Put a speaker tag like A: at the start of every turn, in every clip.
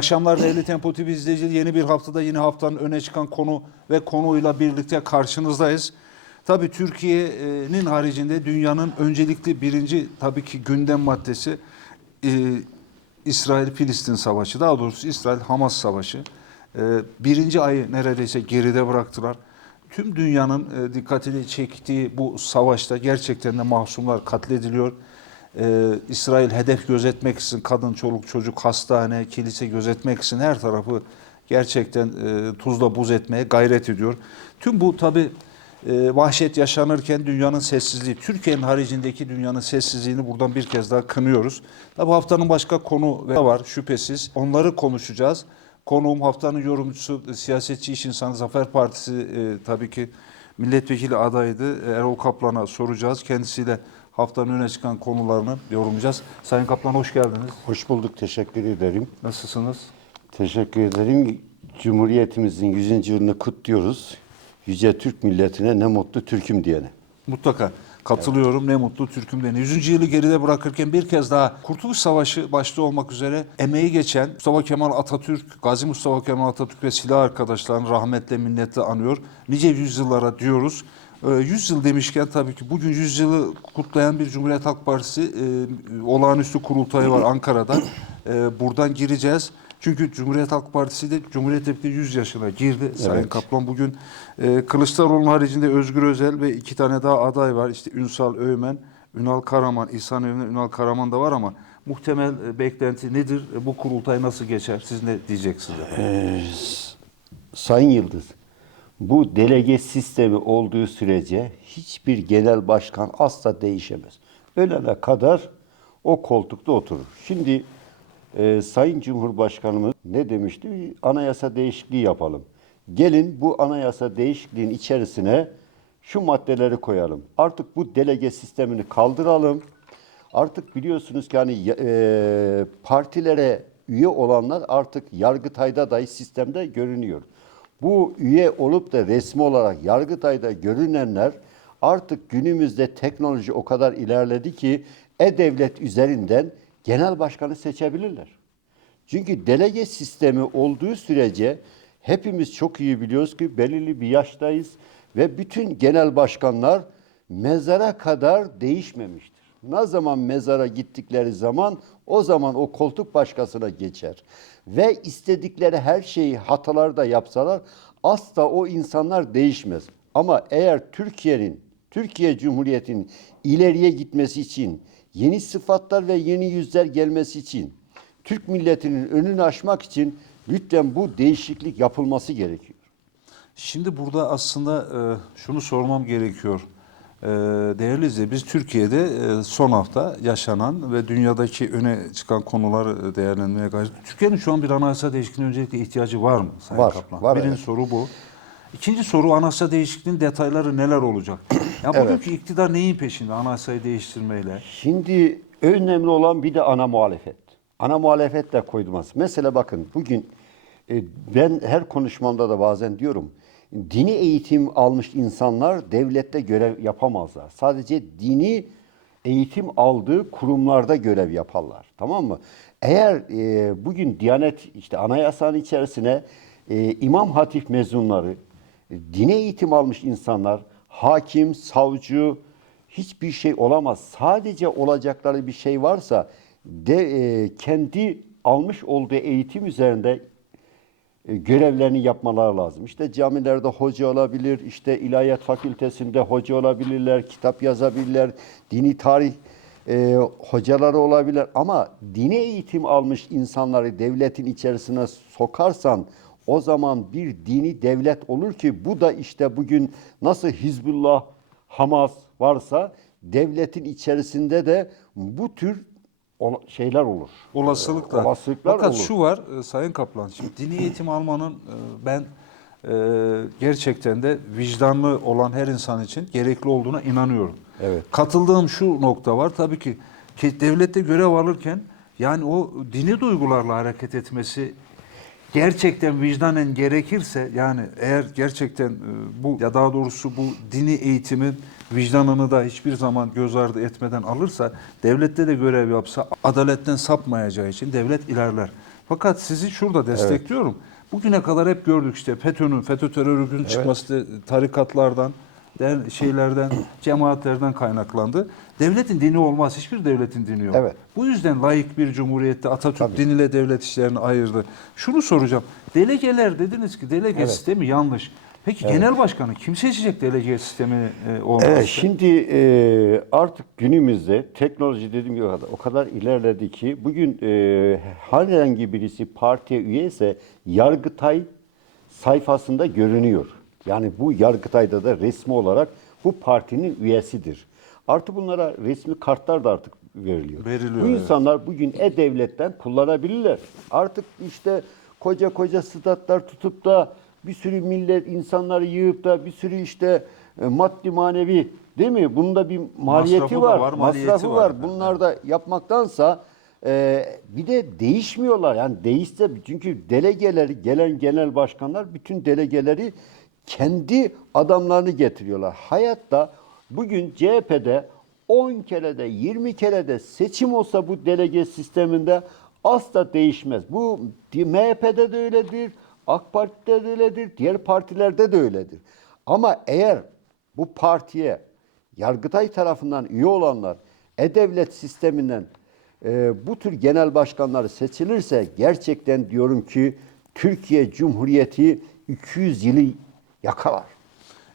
A: akşamlar değerli Tempo TV izleyicileri. Yeni bir haftada yeni haftanın öne çıkan konu ve konuyla birlikte karşınızdayız. Tabii Türkiye'nin haricinde dünyanın öncelikli birinci tabii ki gündem maddesi e, İsrail-Filistin savaşı. Daha doğrusu İsrail-Hamas savaşı. E, birinci ayı neredeyse geride bıraktılar. Tüm dünyanın e, dikkatini çektiği bu savaşta gerçekten de masumlar katlediliyor. Ee, İsrail hedef gözetmek için kadın, çoluk, çocuk, hastane, kilise gözetmek için her tarafı gerçekten e, tuzla buz etmeye gayret ediyor. Tüm bu tabi vahşet yaşanırken dünyanın sessizliği, Türkiye'nin haricindeki dünyanın sessizliğini buradan bir kez daha kınıyoruz. Tabi haftanın başka konu var şüphesiz. Onları konuşacağız. Konuğum haftanın yorumcusu, siyasetçi iş insanı Zafer Partisi e, tabii ki milletvekili adaydı. Erol Kaplan'a soracağız. Kendisiyle haftanın öne çıkan konularını yorumlayacağız. Sayın Kaplan hoş geldiniz.
B: Hoş bulduk, teşekkür ederim.
A: Nasılsınız?
B: Teşekkür ederim. Cumhuriyetimizin 100. yılını kutluyoruz. Yüce Türk milletine ne mutlu Türk'üm diyene.
A: Mutlaka katılıyorum. Ne mutlu Türk'üm beni. 100. yılı geride bırakırken bir kez daha Kurtuluş Savaşı başta olmak üzere emeği geçen Mustafa Kemal Atatürk, Gazi Mustafa Kemal Atatürk ve silah arkadaşlarını rahmetle minnetle anıyor. Nice yüzyıllara diyoruz. Ee, 100 yıl demişken tabii ki bugün 100 yılı kutlayan bir Cumhuriyet Halk Partisi e, olağanüstü kurultayı var Ankara'da. E, buradan gireceğiz. Çünkü Cumhuriyet Halk Partisi de Cumhuriyet'te 100 yaşına girdi. Sayın
B: Evet.
A: Kaplan bugün e, Kılıçdaroğlu'nun haricinde Özgür Özel ve iki tane daha aday var. İşte Ünsal Öğmen, Ünal Karaman, İhsan Öğmen, Ünal Karaman da var ama muhtemel e, beklenti nedir? E, bu kurultay nasıl geçer? Siz ne diyeceksiniz?
B: Ee, Sayın Yıldız, bu delege sistemi olduğu sürece hiçbir genel başkan asla değişemez. Ölene kadar o koltukta oturur. Şimdi e, Sayın Cumhurbaşkanımız ne demişti? Anayasa değişikliği yapalım. Gelin bu anayasa değişikliğin içerisine şu maddeleri koyalım. Artık bu delege sistemini kaldıralım. Artık biliyorsunuz ki hani e, partilere üye olanlar artık Yargıtay'da dahi sistemde görünüyor. Bu üye olup da resmi olarak Yargıtay'da görünenler artık günümüzde teknoloji o kadar ilerledi ki e-devlet üzerinden genel başkanı seçebilirler. Çünkü delege sistemi olduğu sürece hepimiz çok iyi biliyoruz ki belirli bir yaştayız ve bütün genel başkanlar mezara kadar değişmemiştir. Ne zaman mezara gittikleri zaman o zaman o koltuk başkasına geçer. Ve istedikleri her şeyi hatalar da yapsalar asla o insanlar değişmez. Ama eğer Türkiye'nin, Türkiye Cumhuriyeti'nin ileriye gitmesi için, yeni sıfatlar ve yeni yüzler gelmesi için Türk milletinin önünü aşmak için lütfen bu değişiklik yapılması gerekiyor.
A: Şimdi burada aslında e, şunu sormam gerekiyor. E, değerli izleyiciler, biz Türkiye'de e, son hafta yaşanan ve dünyadaki öne çıkan konuları değerlendirmeye gayret Türkiye'nin şu an bir anayasa değişikliğine öncelikle ihtiyacı var mı Sayın
B: Var,
A: Kaplan?
B: var,
A: Birinci
B: evet.
A: soru bu. İkinci soru anayasa değişikliğinin detayları neler olacak? Ya
B: Evet.
A: bugünkü iktidar neyin peşinde anayasayı değiştirmeyle?
B: Şimdi önemli olan bir de ana muhalefet. Ana muhalefet de koydumaz. Mesela bakın bugün e, ben her konuşmamda da bazen diyorum. Dini eğitim almış insanlar devlette görev yapamazlar. Sadece dini eğitim aldığı kurumlarda görev yaparlar. Tamam mı? Eğer e, bugün Diyanet işte anayasanın içerisine e, İmam Hatip mezunları, e, dine eğitim almış insanlar, hakim, savcı, hiçbir şey olamaz. Sadece olacakları bir şey varsa de e, kendi almış olduğu eğitim üzerinde görevlerini yapmaları lazım. İşte camilerde hoca olabilir, işte ilahiyat fakültesinde hoca olabilirler, kitap yazabilirler, dini tarih e, hocaları olabilir. Ama dine eğitim almış insanları devletin içerisine sokarsan o zaman bir dini devlet olur ki bu da işte bugün nasıl Hizbullah, Hamas varsa devletin içerisinde de bu tür ola- şeyler olur.
A: Olasılıklar.
B: Olasılıklar
A: Fakat
B: olur.
A: şu var e, Sayın Kaplan, şimdi dini eğitim almanın e, ben e, gerçekten de vicdanlı olan her insan için gerekli olduğuna inanıyorum.
B: Evet.
A: Katıldığım şu nokta var tabii ki, devlette görev alırken yani o dini duygularla hareket etmesi gerçekten vicdanen gerekirse yani eğer gerçekten e, bu ya daha doğrusu bu dini eğitimin vicdanını da hiçbir zaman göz ardı etmeden alırsa devlette de görev yapsa adaletten sapmayacağı için devlet ilerler. Fakat sizi şurada destekliyorum. Bugüne kadar hep gördük işte FETÖ'nün, FETÖ terör örgütünün çıkması da tarikatlardan, şeylerden, cemaatlerden kaynaklandı. Devletin dini olmaz. Hiçbir devletin dini yok.
B: Evet.
A: Bu yüzden layık bir cumhuriyette Atatürk din ile devlet işlerini ayırdı. Şunu soracağım. Delegeler dediniz ki delege
B: Evet.
A: sistemi yanlış. Peki genel başkanı kim seçecek delege sistemi e, olmazsa?
B: Evet, şimdi e, artık günümüzde teknoloji dediğim gibi o kadar, o kadar ilerledi ki bugün e, herhangi birisi partiye üye ise Yargıtay sayfasında görünüyor. Yani bu Yargıtay'da da resmi olarak bu partinin üyesidir. Artı bunlara resmi kartlar da artık veriliyor.
A: Veriliyor,
B: Bu
A: evet.
B: insanlar bugün e-devletten kullanabilirler. Artık işte koca koca statlar tutup da bir sürü millet insanları yığıp da bir sürü işte e, maddi manevi değil mi? Bunda bir maliyeti
A: Masrafı da
B: var,
A: var, maliyeti
B: masrafı
A: var.
B: var. Bunlar da yapmaktansa e, bir de değişmiyorlar. Yani değişse çünkü delegeleri gelen genel başkanlar bütün delegeleri kendi adamlarını getiriyorlar. Hayatta bugün CHP'de 10 kere de 20 kere de seçim olsa bu delege sisteminde asla değişmez. Bu MHP'de de öyledir, AK Parti'de de öyledir, diğer partilerde de öyledir. Ama eğer bu partiye Yargıtay tarafından üye olanlar e-devlet sisteminden e, bu tür genel başkanları seçilirse gerçekten diyorum ki Türkiye Cumhuriyeti 200 yılı yakalar.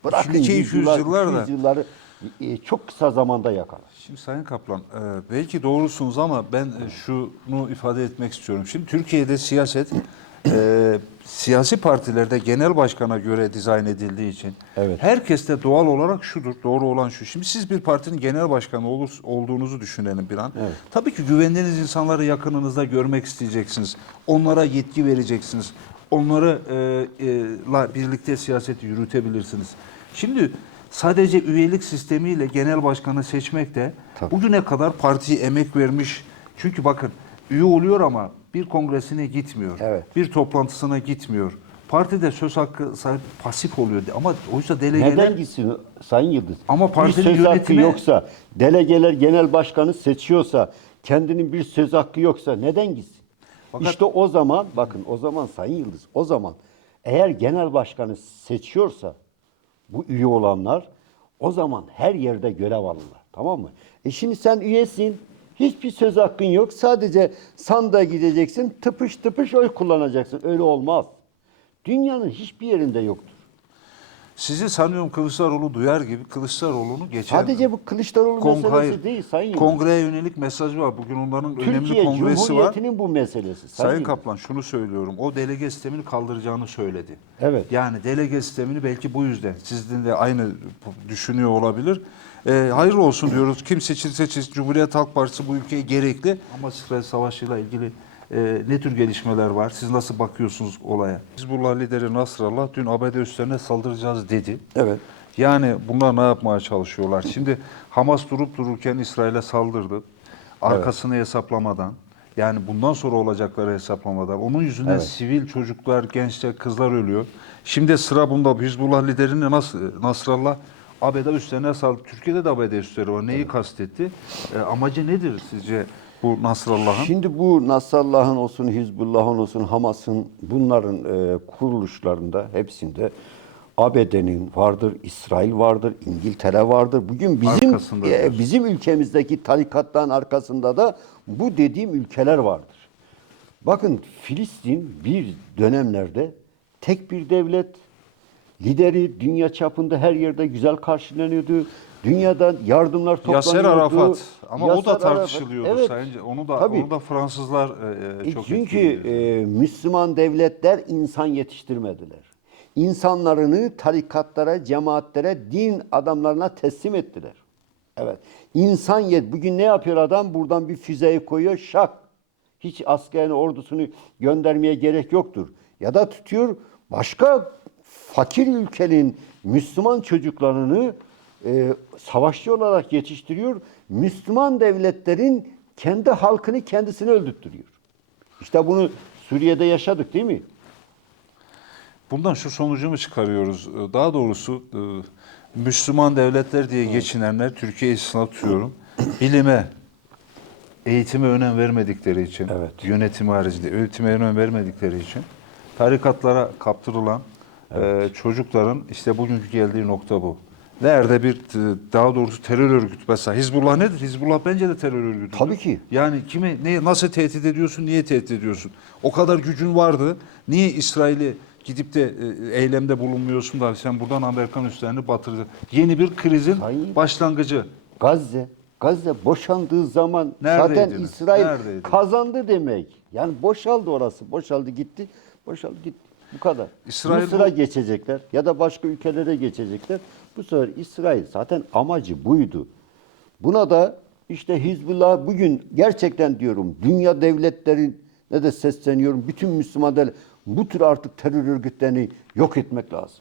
B: Bırakın
A: Şimdiki 200
B: yüzyıllar,
A: yıllar
B: 200 yılları e, çok kısa zamanda yakalar.
A: Şimdi Sayın Kaplan, e, belki doğrusunuz ama ben e, şunu ifade etmek istiyorum. Şimdi Türkiye'de siyaset e, siyasi partilerde genel başkana göre dizayn edildiği için
B: Evet.
A: herkes de doğal olarak şudur, doğru olan şu. Şimdi siz bir partinin genel başkanı olur, olduğunuzu düşünelim bir an. Tabii ki güvendiğiniz insanları yakınınızda görmek isteyeceksiniz. Onlara yetki vereceksiniz. Onları e, e, la birlikte siyaseti yürütebilirsiniz. Şimdi sadece üyelik sistemiyle genel başkanı seçmek de
B: Tabii.
A: bugüne kadar partiye emek vermiş. Çünkü bakın üye oluyor ama bir kongresine gitmiyor.
B: Evet.
A: Bir toplantısına gitmiyor. Partide söz hakkı sahip pasif oluyor. Ama oysa delegeler
B: Neden gitsin Sayın Yıldız?
A: Ama
B: bir
A: partinin
B: söz hakkı
A: yönetimi-
B: yoksa, delegeler genel başkanı seçiyorsa, kendinin bir söz hakkı yoksa neden gitsin?
A: Fakat-
B: işte o zaman, bakın o zaman Sayın Yıldız, o zaman eğer genel başkanı seçiyorsa bu üye olanlar o zaman her yerde görev alırlar. Tamam mı? E şimdi sen üyesin. Hiçbir söz hakkın yok. Sadece sandığa gideceksin. Tıpış tıpış oy kullanacaksın. Öyle olmaz. Dünyanın hiçbir yerinde yoktur.
A: sizi sanıyorum Kılıçdaroğlu duyar gibi Kılıçdaroğlu'nu geçer.
B: Sadece bu Kılıçdaroğlu
A: Kong-
B: meselesi
A: hayır.
B: değil Sayın Yıldız.
A: Kongreye yönelik mesaj var. Bugün onların önemli
B: Türkiye
A: kongresi var.
B: Cumhuriyeti'nin bu meselesi.
A: Sayın
B: Yıldız.
A: Kaplan şunu söylüyorum. O delege sistemini kaldıracağını söyledi.
B: Evet.
A: Yani delege sistemini belki bu yüzden sizin de aynı düşünüyor olabilir. Ee, hayırlı olsun diyoruz. Kim seçilirse seçilsin Cumhuriyet Halk Partisi bu ülkeye gerekli. Ama İsrail Savaşı'yla ilgili e, ne tür gelişmeler var? Siz nasıl bakıyorsunuz olaya? Hizbullah lideri Nasrallah dün ABD üslerine saldıracağız dedi.
B: Evet.
A: Yani bunlar ne yapmaya çalışıyorlar? Şimdi Hamas durup dururken İsrail'e saldırdı. Arkasını hesaplamadan. Yani bundan sonra olacakları hesaplamadan. Onun yüzünden
B: Evet.
A: sivil çocuklar, gençler, kızlar ölüyor. Şimdi sıra bunda Hizbullah liderini Nas Nasrallah ABD üslerine saldırdı. Türkiye'de de ABD üsleri var. Neyi kastetti? E, amacı nedir sizce bu Nasrallah'ın?
B: Şimdi bu Nasrallah'ın olsun, Hizbullah'ın olsun, Hamas'ın bunların e, kuruluşlarında hepsinde ABD'nin vardır, İsrail vardır, İngiltere vardır. Bugün bizim e, bizim ülkemizdeki tarikatların arkasında da bu dediğim ülkeler vardır. Bakın Filistin bir dönemlerde tek bir devlet, lideri dünya çapında her yerde güzel karşılanıyordu. Dünyadan yardımlar toplanıyordu.
A: Yasser Arafat ama o
B: Yasser
A: da
B: Arafat,
A: tartışılıyordu
B: evet.
A: sayın. Onu da
B: Tabii.
A: onu da Fransızlar e, e,
B: E
A: çok
B: Çünkü
A: etkiliyor.
B: e, Müslüman devletler insan yetiştirmediler. İnsanlarını tarikatlara, cemaatlere, din adamlarına teslim ettiler. Evet. İnsan yet. Bugün ne yapıyor adam? Buradan bir füzeyi koyuyor, şak. Hiç askerini, ordusunu göndermeye gerek yoktur. Ya da tutuyor başka fakir ülkenin Müslüman çocuklarını e, savaşçı olarak yetiştiriyor. Müslüman devletlerin kendi halkını kendisine öldürtüyor. İşte bunu Suriye'de yaşadık değil mi?
A: Bundan şu sonucu mu çıkarıyoruz? Ee, Daha doğrusu e, Müslüman devletler diye geçinenler, Türkiye'yi tutuyorum, bilime, eğitime önem vermedikleri için,
B: Evet.
A: yönetim haricinde eğitime önem vermedikleri için tarikatlara kaptırılan e, çocukların işte bugünkü geldiği nokta bu. Nerede bir t- daha doğrusu terör örgütü mesela Hizbullah nedir? Hizbullah bence de terör örgütü.
B: Tabii ki.
A: Yani kimi ne nasıl tehdit ediyorsun? Niye tehdit ediyorsun? O kadar gücün vardı. Niye İsrail'i gidip de e, eylemde bulunmuyorsun da sen buradan Amerikan üslerini batırdın? Yeni bir krizin
B: Hayır.
A: başlangıcı.
B: Gazze, Gazze boşandığı zaman zaten
A: Neredeydiniz?
B: İsrail
A: Neredeydiniz?
B: kazandı demek. Yani boşaldı orası. Boşaldı gitti. Boşaldı gitti. Bu kadar.
A: İsrail
B: Mısır'a
A: bu-
B: geçecekler ya da başka ülkelere geçecekler. Bu sefer İsrail zaten amacı buydu. Buna da işte Hizbullah bugün gerçekten diyorum dünya devletlerine de sesleniyorum. Bütün Müslüman devlet bu tür artık terör örgütlerini yok etmek lazım.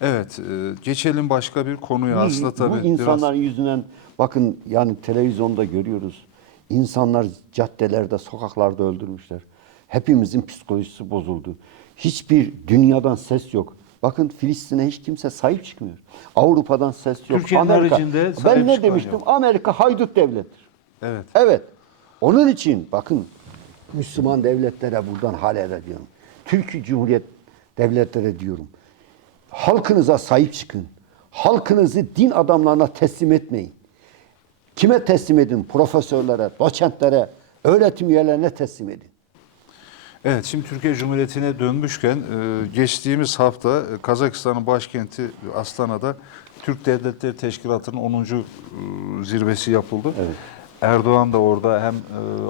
A: Evet, e, geçelim başka bir konuya
B: Bu-
A: aslında tabii.
B: Bu insanların yüzünden bakın yani televizyonda görüyoruz. İnsanlar caddelerde, sokaklarda öldürmüşler. Hepimizin psikolojisi bozuldu. Hiçbir dünyadan ses yok. Bakın Filistin'e hiç kimse sahip çıkmıyor. Avrupa'dan ses yok.
A: Türkiye'nin haricinde sahip
B: Ben ne demiştim?
A: yok.
B: Amerika haydut devlettir.
A: Evet.
B: Evet. Onun için bakın Müslüman devletlere buradan hal ediyorum. Türkiye Cumhuriyet devletlere diyorum. Halkınıza sahip çıkın. Halkınızı din adamlarına teslim etmeyin. Kime teslim edin? Profesörlere, doçentlere, öğretim üyelerine teslim edin.
A: Evet, şimdi Türkiye Cumhuriyeti'ne dönmüşken e, geçtiğimiz hafta e, Kazakistan'ın başkenti Astana'da Türk Devletleri Teşkilatı'nın 10. e, zirvesi yapıldı.
B: Evet.
A: Erdoğan da orada hem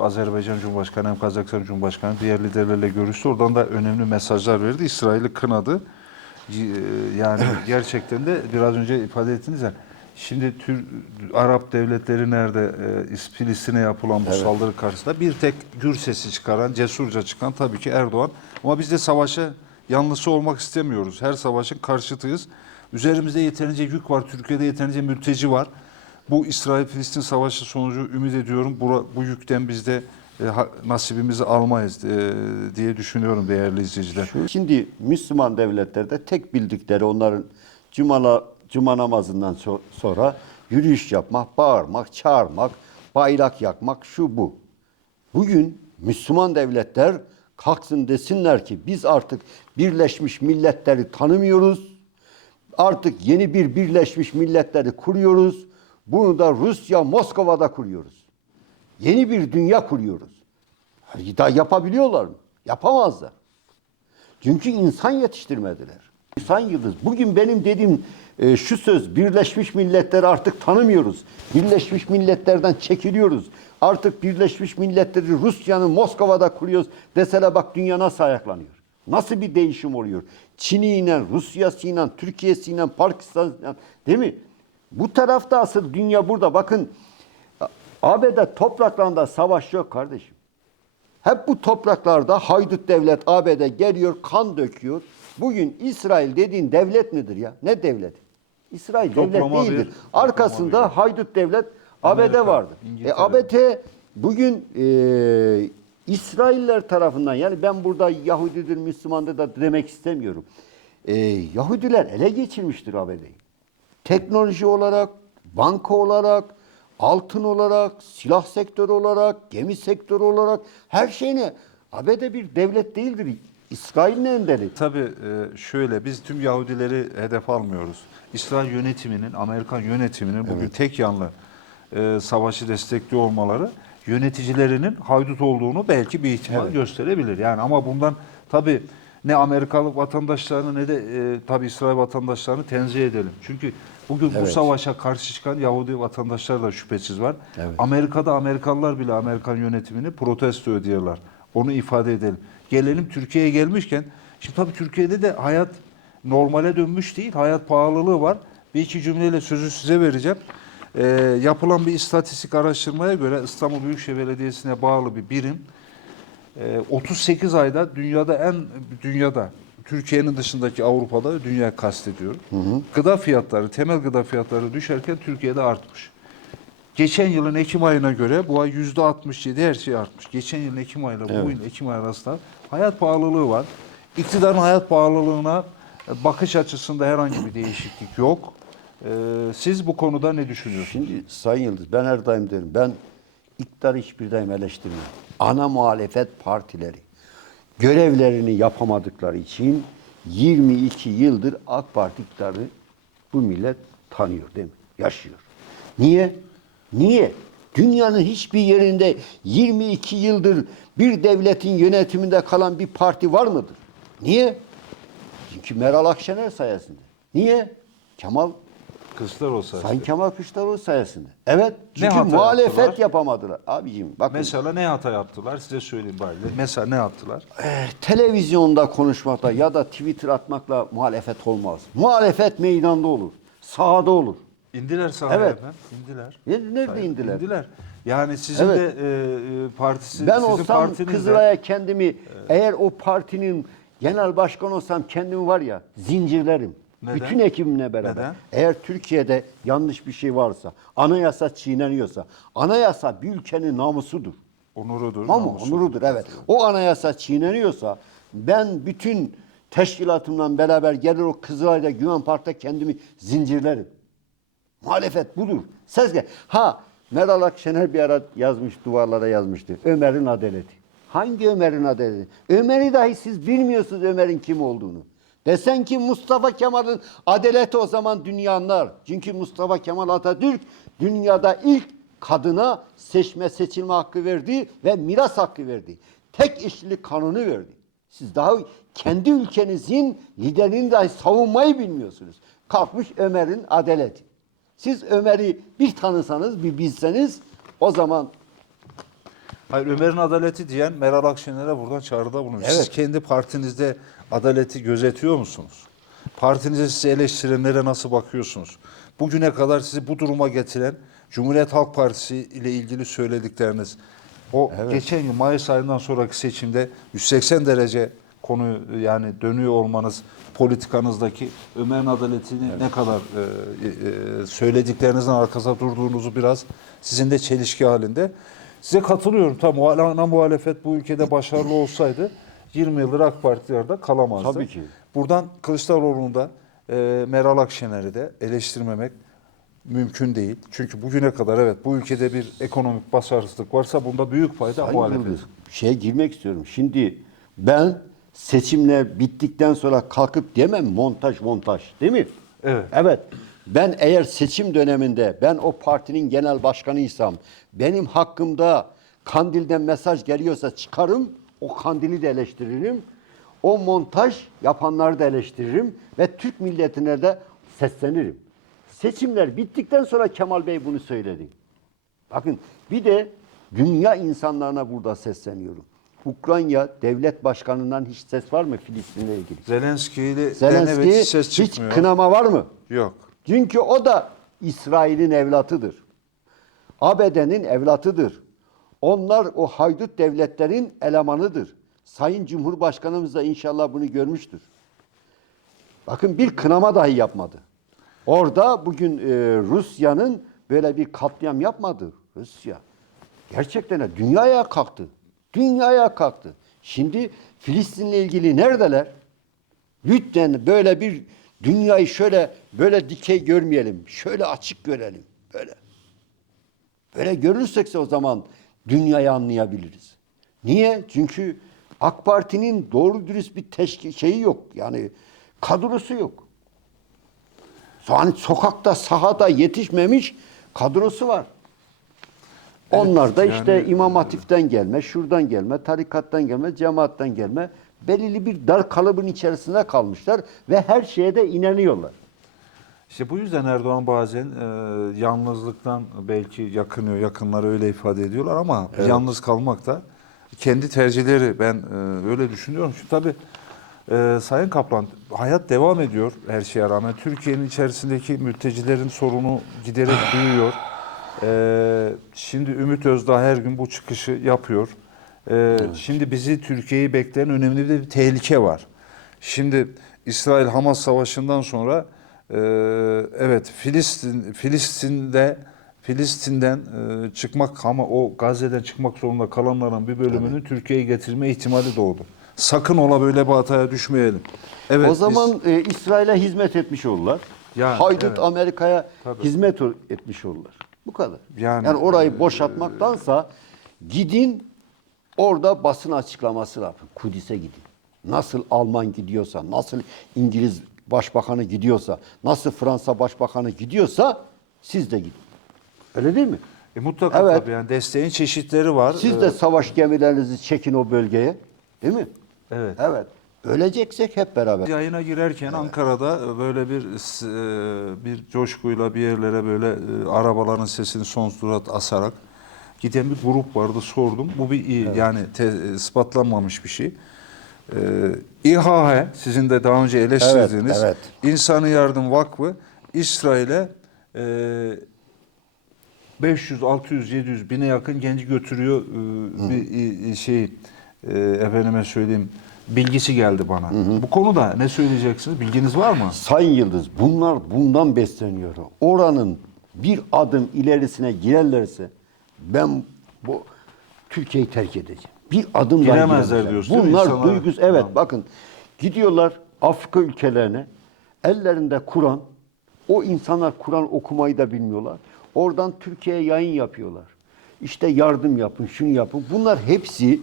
A: Azerbaycan Cumhurbaşkanı hem Kazakistan Cumhurbaşkanı diğer liderlerle görüştü. Oradan da önemli mesajlar verdi. İsrail'i kınadı. Yani gerçekten de biraz önce ifade ettiniz ya. Şimdi Tür, Arap devletleri nerede e, Filistin'e yapılan bu saldırı karşısında bir tek gür sesi çıkaran, cesurca çıkan tabii ki Erdoğan. Ama biz de savaşa yanlısı olmak istemiyoruz. Her savaşın karşıtıyız. Üzerimizde yeterince yük var. Türkiye'de yeterince mülteci var. Bu İsrail-Filistin savaşı sonucu ümit ediyorum bu, bu yükten biz de e, nasibimizi almayız e, diye düşünüyorum değerli izleyiciler.
B: Şimdi Müslüman devletlerde tek bildikleri onların cuma, cuma namazından so- sonra yürüyüş yapmak, bağırmak, çağırmak, bayrak yakmak şu bu. Bugün Müslüman devletler kalksın desinler ki biz artık Birleşmiş Milletleri tanımıyoruz. Artık yeni bir Birleşmiş Milletleri kuruyoruz. Bunu da Rusya, Moskova'da kuruyoruz. Yeni bir dünya kuruyoruz. Daha yapabiliyorlar mı? Yapamazlar. Çünkü insan yetiştirmediler. İnsan yıldız. Bugün benim dediğim e, şu söz Birleşmiş Milletleri artık tanımıyoruz. Birleşmiş Milletler'den çekiliyoruz. Artık Birleşmiş Milletleri Rusya'nın Moskova'da kuruyoruz. Deseler bak dünya nasıl ayaklanıyor. Nasıl bir değişim oluyor? Çin'iyle, Rusya'sıyla, Türkiye'siyle, Pakistan'la değil mi? Bu tarafta asıl dünya burada. Bakın ABD topraklarında savaş yok kardeşim. Hep bu topraklarda haydut devlet ABD geliyor, kan döküyor. Bugün İsrail dediğin devlet nedir ya? Ne devlet? İsrail devlet
A: Toplama bir-
B: değildir.
A: toplama
B: Arkasında
A: bir-
B: haydut devlet
A: Amerika,
B: ABD vardır. E,
A: İngiltere.
B: ABD bugün e, İsrailler tarafından yani ben burada Yahudidir, Müslümandır da demek istemiyorum. E, Yahudiler ele geçirmiştir ABD'yi teknoloji olarak, banka olarak, altın olarak, silah sektörü olarak, gemi sektörü olarak her şeyine ABD bir devlet değildir. İsrail'in önderi.
A: Tabii e, şöyle biz tüm Yahudileri hedef almıyoruz. İsrail yönetiminin, Amerikan yönetiminin bugün tek yanlı e, savaşı destekliyor olmaları yöneticilerinin haydut olduğunu belki bir ihtimal gösterebilir. Yani ama bundan tabii ne Amerikalı vatandaşlarını ne de e, tabii İsrail vatandaşlarını tenzih edelim. Çünkü bugün bu
B: Evet.
A: savaşa karşı çıkan Yahudi vatandaşlar da şüphesiz var.
B: Evet.
A: Amerika'da Amerikalılar bile Amerikan yönetimini protesto ediyorlar. Onu ifade edelim. Gelelim Türkiye'ye gelmişken, şimdi tabii Türkiye'de de hayat normale dönmüş değil, hayat pahalılığı var. Bir iki cümleyle sözü size vereceğim. Ee, yapılan bir istatistik araştırmaya göre İstanbul Büyükşehir Belediyesi'ne bağlı bir birim, e, 38 ayda dünyada en dünyada Türkiye'nin dışındaki Avrupa'da dünya kastediyorum. Gıda fiyatları, temel gıda fiyatları düşerken Türkiye'de artmış. Geçen yılın Ekim ayına göre bu ay yüzde 67 her şey artmış. Geçen yılın Ekim ayıyla bu yılın Ekim ayı arasında hayat pahalılığı var. İktidarın hayat pahalılığına e, bakış açısında herhangi bir değişiklik yok. Ee, siz bu konuda ne düşünüyorsunuz?
B: Şimdi Sayın Yıldız ben her daim derim ben iktidar hiçbir daim eleştirmiyor. Ana muhalefet partileri görevlerini yapamadıkları için 22 yıldır AK Parti iktidarı bu millet tanıyor değil mi? Yaşıyor. Niye? Niye? Dünyanın hiçbir yerinde 22 yıldır bir devletin yönetiminde kalan bir parti var mıdır? Niye? Çünkü Meral Akşener sayesinde. Niye? Kemal
A: Kılıçdaroğlu sayesinde.
B: Sayın Kemal Kılıçdaroğlu sayesinde. Evet. Çünkü
A: hata
B: muhalefet
A: yaptılar?
B: yapamadılar. Abicim bakın
A: Mesela ne hata yaptılar? Size söyleyeyim bari. Mesela ne yaptılar?
B: eh, televizyonda konuşmakla ya da Twitter atmakla muhalefet olmaz. Muhalefet meydanda olur. Sahada olur.
A: İndiler sahaya
B: Evet.
A: efendim. İndiler.
B: Nerede, nerede
A: Hayır,
B: indiler?
A: İndiler. Yani sizin
B: Evet.
A: de e, partisi,
B: Ben
A: sizin
B: olsam Kızılay'a kendimi eğer o partinin genel başkan olsam kendimi var ya zincirlerim.
A: Neden?
B: Bütün ekibimle beraber.
A: Neden?
B: Eğer Türkiye'de yanlış bir şey varsa, anayasa çiğneniyorsa, anayasa bir ülkenin namusudur.
A: onurudur.
B: Mı?
A: namusudur.
B: Onurudur evet. O anayasa çiğneniyorsa ben bütün teşkilatımla beraber gelir o Kızılay'da Güven Park'ta kendimi zincirlerim. Muhalefet budur. Ses gel. Ha Meral Akşener bir ara yazmış duvarlara yazmıştı. Ömer'in adaleti. Hangi Ömer'in adaleti? Ömer'i dahi siz bilmiyorsunuz Ömer'in kim olduğunu. Desen ki Mustafa Kemal'in adaleti o zaman dünya anlar. Çünkü Mustafa Kemal Atatürk dünyada ilk kadına seçme seçilme hakkı verdi ve miras hakkı verdi. Tek eşlilik kanunu verdi. Siz daha kendi ülkenizin liderini dahi savunmayı bilmiyorsunuz. Kalkmış Ömer'in adaleti. Siz Ömer'i bir tanısanız, bir bilseniz o zaman
A: Hayır Ömer'in adaleti diyen Meral Akşener'e buradan çağrıda bulunuyor. Siz
B: Evet.
A: kendi partinizde adaleti gözetiyor musunuz? Partinize sizi eleştirenlere nasıl bakıyorsunuz? Bugüne kadar sizi bu duruma getiren Cumhuriyet Halk Partisi ile ilgili söyledikleriniz, o geçen yıl Mayıs ayından sonraki seçimde 180 derece konuyu yani dönüyor olmanız politikanızdaki Ömer'in adaletini ne kadar e, e, söylediklerinizin arkasında durduğunuzu biraz sizin de çelişki halinde. Size katılıyorum. Tam ana muhalefet bu ülkede başarılı olsaydı 20 yıldır AK Parti'lerde kalamazdı.
B: Tabii ki.
A: Buradan Kılıçdaroğlu'nu da e, Meral Akşener'i de eleştirmemek mümkün değil. Çünkü bugüne kadar evet bu ülkede bir ekonomik başarısızlık varsa bunda büyük payda
B: Sayın
A: muhalefet.
B: Yıldız, şeye girmek istiyorum. Şimdi ben seçimler bittikten sonra kalkıp demem montaj montaj değil mi?
A: Evet.
B: Evet. Ben eğer seçim döneminde ben o partinin genel başkanıysam benim hakkımda Kandil'den mesaj geliyorsa çıkarım o Kandil'i de eleştiririm. O montaj yapanları da eleştiririm ve Türk milletine de seslenirim. Seçimler bittikten sonra Kemal Bey bunu söyledi. Bakın bir de dünya insanlarına burada sesleniyorum. Ukrayna devlet başkanından hiç ses var mı Filistin'le ilgili?
A: Zelenski ile
B: Zelenski
A: hiç ses
B: hiç
A: çıkmıyor.
B: kınama var mı?
A: Yok.
B: Çünkü o da İsrail'in evlatıdır. ABD'nin evlatıdır. Onlar o haydut devletlerin elemanıdır. Sayın Cumhurbaşkanımız da inşallah bunu görmüştür. Bakın bir kınama dahi yapmadı. Orada bugün e, Rusya'nın böyle bir katliam yapmadı. Rusya. Gerçekten dünyaya kalktı. Dünyaya kalktı. Şimdi Filistin'le ilgili neredeler? Lütfen böyle bir dünyayı şöyle böyle dikey görmeyelim. Şöyle açık görelim. Böyle. Böyle görürsekse o zaman dünyayı anlayabiliriz. Niye? Çünkü AK Parti'nin doğru dürüst bir teşkil şeyi yok. Yani kadrosu yok. Yani sokakta, sahada yetişmemiş kadrosu var. Onlar da işte
A: yani-
B: İmam Hatip'ten gelme, şuradan gelme, tarikattan gelme, cemaattan gelme. Belirli bir dar kalıbın içerisinde kalmışlar ve her şeye de inanıyorlar.
A: İşte bu yüzden Erdoğan bazen e, yalnızlıktan belki yakınıyor, yakınları öyle ifade ediyorlar ama yalnız kalmak da kendi tercihleri ben e, öyle düşünüyorum. Çünkü tabii e, Sayın Kaplan hayat devam ediyor her şeye rağmen. Türkiye'nin içerisindeki mültecilerin sorunu giderek büyüyor. E, şimdi Ümit Özdağ her gün bu çıkışı yapıyor. E, Şimdi bizi Türkiye'yi bekleyen önemli bir tehlike var. Şimdi İsrail-Hamas savaşından sonra e, evet Filistin Filistin'de Filistin'den e, çıkmak ama o Gazze'den çıkmak zorunda kalanların bir bölümünün Türkiye'ye getirme ihtimali doğdu. Sakın ola böyle bir hataya düşmeyelim. Evet.
B: o zaman e, İsrail'e hizmet etmiş olurlar.
A: Yani,
B: Haydut
A: evet.
B: Amerika'ya hizmet etmiş olurlar. Bu kadar.
A: Yani-
B: Yani, orayı boşaltmaktansa gidin orada basın açıklaması yapın. Kudüs'e gidin. Nasıl Alman gidiyorsa, nasıl İngiliz başbakanı gidiyorsa, nasıl Fransa başbakanı gidiyorsa siz de gidin. Öyle değil mi?
A: E, mutlaka
B: Evet.
A: tabii yani desteğin çeşitleri var.
B: Siz
A: Ee,
B: de savaş gemilerinizi çekin o bölgeye. Değil mi?
A: Evet.
B: Evet. Öleceksek hep beraber.
A: Yayına girerken Ankara'da böyle bir e, bir coşkuyla bir yerlere böyle e, arabaların sesini son surat asarak giden bir grup vardı sordum. Bu bir iyi yani te- ispatlanmamış bir şey. Ee, İHH sizin de daha önce eleştirdiğiniz
B: Evet,
A: İnsani Yardım Vakfı İsrail'e e, 500, 600, 700 bine yakın genci götürüyor e, bir e, şey e, efendime söyleyeyim bilgisi geldi bana. Bu konuda ne söyleyeceksiniz? Bilginiz var mı?
B: Sayın Yıldız bunlar bundan besleniyor. Oranın bir adım ilerisine girerlerse ben bu Türkiye'yi terk edeceğim. Bir adım daha
A: Giremezler diyorsun?
B: Bunlar duygus evet
A: Tamam.
B: bakın gidiyorlar Afrika ülkelerine ellerinde Kur'an o insanlar Kur'an okumayı da bilmiyorlar. Oradan Türkiye'ye yayın yapıyorlar. İşte yardım yapın, şunu yapın. Bunlar hepsi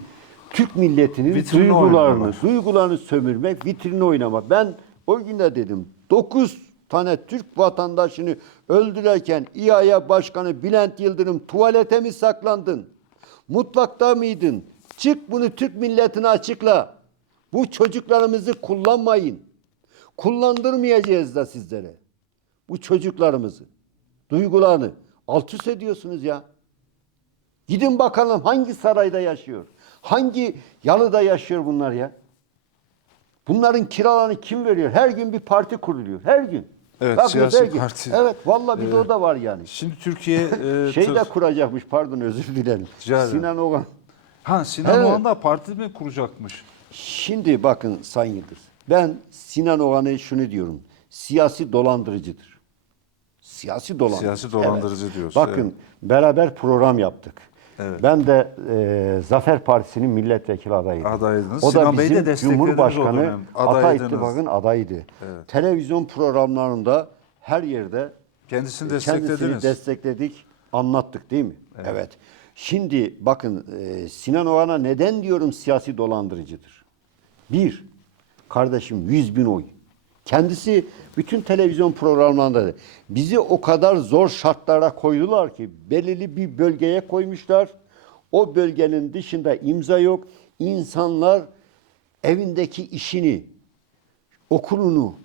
B: Türk milletinin
A: Vitrini
B: duygularını,
A: oynuyorlar.
B: duygularını sömürmek, vitrini oynamak. Ben o gün de dedim 9 tane Türk vatandaşını öldürürken İAEA Başkanı Bülent Yıldırım tuvalete mi saklandın? Mutfakta mıydın? Çık bunu Türk milletine açıkla. Bu çocuklarımızı kullanmayın. Kullandırmayacağız da sizlere. Bu çocuklarımızı, duygularını alt üst ediyorsunuz ya. Gidin bakalım hangi sarayda yaşıyor? Hangi yalıda yaşıyor bunlar ya? Bunların kiralarını kim veriyor? Her gün bir parti kuruluyor. Her gün.
A: Evet,
B: Bakın
A: siyasi
B: gün.
A: parti.
B: Evet, vallahi bir de o da var yani.
A: Şimdi Türkiye e,
B: Şey de kuracakmış, pardon özür dilerim.
A: Rica ederim.
B: Sinan Ogan.
A: ha Sinan
B: Evet.
A: Oğan da parti mi kuracakmış?
B: Şimdi bakın Sayın Yıldız. Ben Sinan Oğan'a şunu diyorum. Siyasi dolandırıcıdır. Siyasi dolandırıcı.
A: Siyasi dolandırıcı diyorsun,
B: Bakın beraber program yaptık.
A: Evet.
B: Ben de e, Zafer Partisi'nin milletvekili adayıydım.
A: Adaydınız.
B: O da
A: Sinan Bey'i de
B: bizim
A: desteklediniz o
B: Cumhurbaşkanı
A: dönem.
B: Ata
A: Adaydınız.
B: İttifakı'nın adayıydı.
A: Evet.
B: Televizyon programlarında her yerde
A: Kendisini
B: kendisini
A: desteklediniz.
B: destekledik, anlattık değil mi? Evet. Şimdi bakın e, Sinan Oğan'a neden diyorum siyasi dolandırıcıdır? Bir, kardeşim 100 bin oy. Kendisi bütün televizyon programlarında da bizi o kadar zor şartlara koydular ki belirli bir bölgeye koymuşlar. O bölgenin dışında imza yok. İnsanlar evindeki işini, okulunu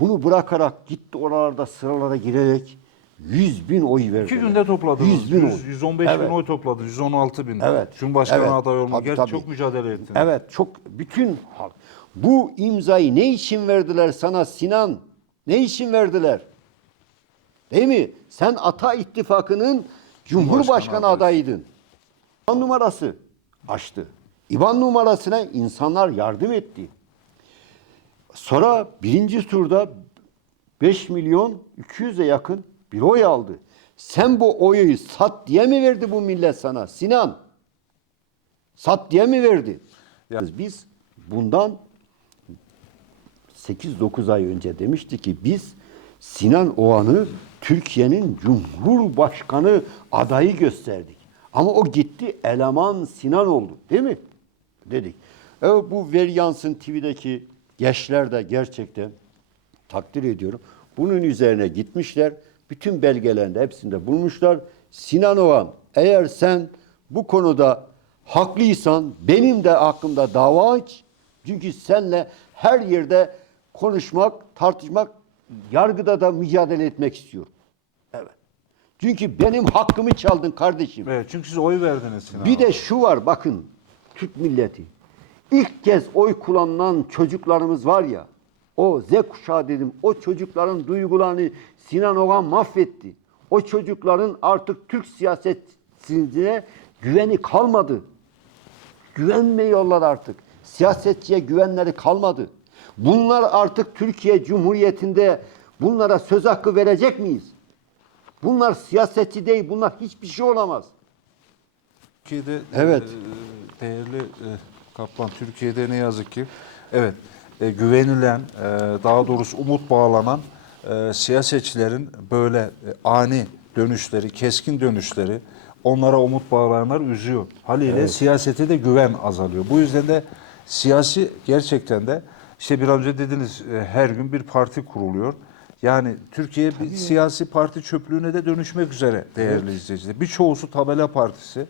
B: bunu bırakarak gitti oralarda sıralara girerek 100 bin oy verdi.
A: İki günde topladınız.
B: 100 bin
A: 100,
B: oy.
A: 115
B: Evet.
A: bin oy topladınız. 116 bin.
B: Evet.
A: Cumhurbaşkanı
B: Evet.
A: adayı olmak.
B: Tabii, tabii.
A: çok mücadele ettiniz.
B: Evet çok bütün halk. Bu imzayı ne için verdiler sana Sinan? Ne için verdiler? Değil mi? Sen Ata İttifakı'nın Cumhurbaşkanı
A: adayı.
B: adayıydın. İban numarası açtı. İban numarasına insanlar yardım etti. Sonra birinci turda 5 milyon 200'e yakın bir oy aldı. Sen bu oyu sat diye mi verdi bu millet sana Sinan? Sat diye mi verdi?
A: Ya-
B: Biz bundan 8-9 ay önce demişti ki biz Sinan Oğan'ı Türkiye'nin Cumhurbaşkanı adayı gösterdik. Ama o gitti eleman Sinan oldu değil mi? Dedik. Evet bu Veryans'ın TV'deki gençler de gerçekten takdir ediyorum. Bunun üzerine gitmişler. Bütün belgelerinde hepsinde bulmuşlar. Sinan Oğan eğer sen bu konuda haklıysan benim de hakkımda dava aç. Çünkü senle her yerde konuşmak, tartışmak, yargıda da mücadele etmek istiyorum. Evet. Çünkü benim hakkımı çaldın kardeşim.
A: Evet, çünkü siz oy verdiniz Sinan
B: Bir de şu var bakın Türk milleti. İlk kez oy kullanan çocuklarımız var ya. O Z kuşağı dedim. O çocukların duygularını Sinan Oğan mahvetti. O çocukların artık Türk siyasetine güveni kalmadı. Güvenmiyorlar artık. Siyasetçiye güvenleri kalmadı. Bunlar artık Türkiye Cumhuriyeti'nde bunlara söz hakkı verecek miyiz? Bunlar siyasetçi değil. Bunlar hiçbir şey olamaz.
A: Türkiye'de
B: Evet.
A: e, değerli e, Kaplan Türkiye'de ne yazık ki evet e, güvenilen e, daha doğrusu umut bağlanan e, siyasetçilerin böyle e, ani dönüşleri, keskin dönüşleri onlara umut bağlayanlar üzüyor. Haliyle siyasete de güven azalıyor. Bu yüzden de siyasi gerçekten de işte bir önce dediniz e, her gün bir parti kuruluyor. Yani Türkiye bir siyasi parti çöplüğüne de dönüşmek üzere değerli izleyiciler. Birçoğusu tabela partisi.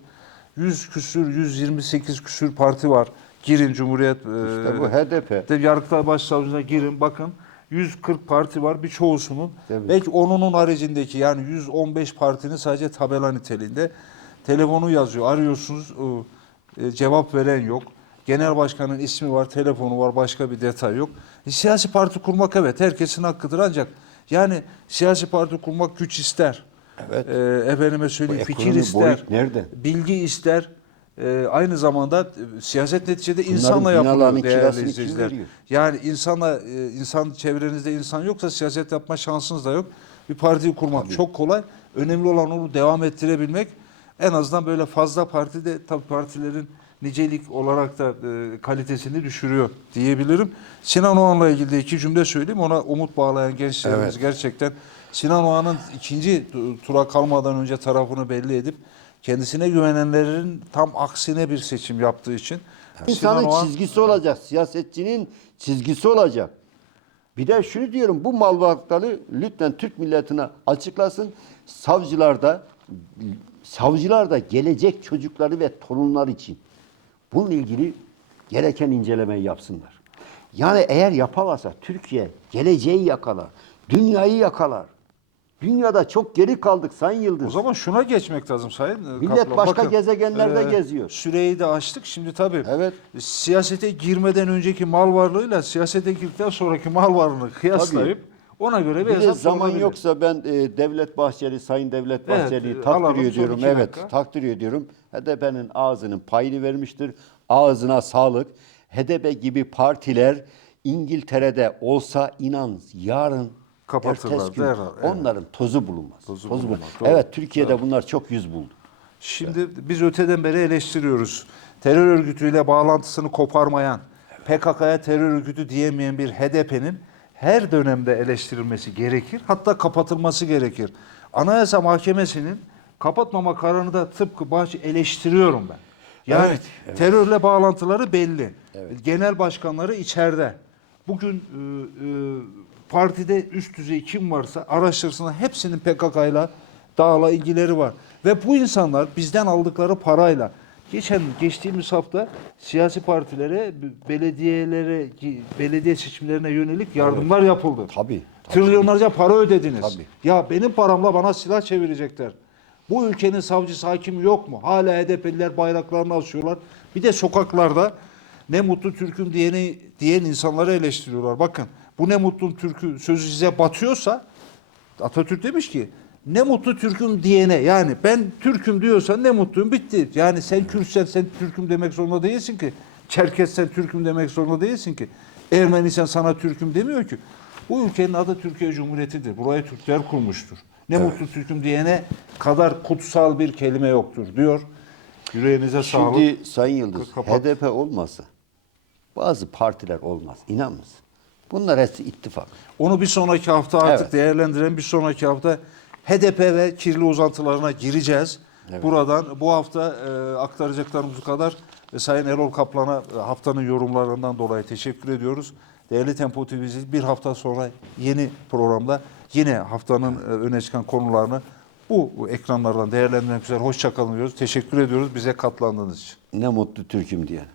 A: 100 küsür, 128 küsür parti var. Girin Cumhuriyet
B: İşte
A: e,
B: bu HDP.
A: de Yargıtay Başsavcılığına girin bakın 140 parti var birçoğusunun.
B: Tabii.
A: Belki onunun haricindeki yani 115 partinin sadece tabela niteliğinde telefonu yazıyor. Arıyorsunuz e, e, cevap veren yok. Genel başkanın ismi var, telefonu var, başka bir detay yok. E, siyasi parti kurmak evet herkesin hakkıdır ancak yani siyasi parti kurmak güç ister.
B: Evet.
A: E, efendime söyleyeyim fikir ister.
B: nerede?
A: Bilgi ister. E, aynı zamanda e, siyaset neticede
B: Bunların
A: insanla
B: binalarının
A: yapılıyor değerli
B: kirasını kim
A: izleyiciler.
B: veriyor?
A: Yani insanla e, insan çevrenizde insan yoksa siyaset yapma şansınız da yok. Bir partiyi kurmak çok kolay. Önemli olan onu devam ettirebilmek. En azından böyle fazla parti de tabii partilerin nicelik olarak da e, kalitesini düşürüyor diyebilirim. Sinan Oğan'la ilgili de iki cümle söyleyeyim. Ona umut bağlayan gençlerimiz
B: Evet.
A: gerçekten Sinan Oğan'ın ikinci tura kalmadan önce tarafını belli edip kendisine güvenenlerin tam aksine bir seçim yaptığı için
B: İnsanın
A: Sinan Oğan-
B: çizgisi olacak. Siyasetçinin çizgisi olacak. Bir de şunu diyorum bu mal varlıkları lütfen Türk milletine açıklasın. Savcılar da savcılar da gelecek çocukları ve torunlar için bununla ilgili gereken incelemeyi yapsınlar. Yani eğer yapamazsa Türkiye geleceği yakalar, dünyayı yakalar. Dünyada çok geri kaldık Sayın Yıldız.
A: O zaman şuna geçmek lazım Sayın e,
B: Millet
A: Kaplan.
B: başka gezegenlerde geziyor.
A: Süreyi de açtık. Şimdi tabii
B: Evet.
A: siyasete girmeden önceki mal varlığıyla siyasete girdikten sonraki mal varlığını kıyaslayıp ona göre bir,
B: Bir
A: hesap
B: zaman yoksa ben e, Devlet Bahçeli, Sayın Devlet
A: Evet,
B: Bahçeli'yi
A: e,
B: takdir
A: alalım,
B: ediyorum. Evet,
A: dakika.
B: takdir ediyorum. HDP'nin ağzının payını vermiştir. Ağzına sağlık. HDP gibi partiler İngiltere'de olsa inan yarın
A: Kapatırlar,
B: ertesi gün
A: derhal, evet.
B: onların tozu bulunmaz.
A: Tozu
B: Tozu
A: bulunmaz,
B: bulunmaz. Evet, Türkiye'de bunlar çok yüz buldu.
A: Şimdi biz öteden beri eleştiriyoruz. Terör örgütüyle bağlantısını koparmayan, PKK'ya terör örgütü diyemeyen bir HDP'nin her dönemde eleştirilmesi gerekir. Hatta kapatılması gerekir. Anayasa Mahkemesi'nin kapatmama kararını da tıpkı Bahçe eleştiriyorum ben. Yani
B: Evet,
A: terörle bağlantıları belli. Genel başkanları içeride. Bugün e, e, partide üst düzey kim varsa araştırsınlar. Hepsinin PKK'yla dağla ilgileri var. Ve bu insanlar bizden aldıkları parayla geçen geçtiğimiz hafta siyasi partilere, belediyelere, belediye seçimlerine yönelik yardımlar yapıldı.
B: Tabii.
A: Trilyonlarca para ödediniz.
B: Tabii.
A: Ya benim paramla bana silah çevirecekler. Bu ülkenin savcısı hakimi yok mu? Hala HDP'liler bayraklarını asıyorlar. Bir de sokaklarda ne mutlu Türk'üm diyeni, diyen insanları eleştiriyorlar. Bakın bu ne mutlu Türk'ü sözü size batıyorsa Atatürk demiş ki ne mutlu Türk'üm diyene yani ben Türk'üm diyorsan ne mutluyum bitti. Yani sen Kürtsen sen Türk'üm demek zorunda değilsin ki. Çerkessen Türk'üm demek zorunda değilsin ki. Ermeniysen sana Türk'üm demiyor ki. Bu ülkenin adı Türkiye Cumhuriyeti'dir. Burayı Türkler kurmuştur. Ne mutlu Türk'üm diyene kadar kutsal bir kelime yoktur diyor. Yüreğinize sağlık.
B: Şimdi Sayın Yıldız,
A: Kapat.
B: HDP olmasa bazı partiler olmaz. İnan mısın? Bunlar hepsi ittifak.
A: Onu bir sonraki hafta artık
B: Evet.
A: değerlendiren bir sonraki hafta HDP ve kirli uzantılarına gireceğiz. Buradan bu hafta e, aktaracaklarımız kadar. E, Sayın Erol Kaplan'a e, haftanın yorumlarından dolayı teşekkür ediyoruz. Değerli Tempo TV'si bir hafta sonra yeni programda yine haftanın e, öne çıkan konularını bu ekranlardan değerlendirmek üzere hoşçakalın diyoruz. Teşekkür ediyoruz bize katlandığınız için.
B: Ne mutlu Türk'üm diyen.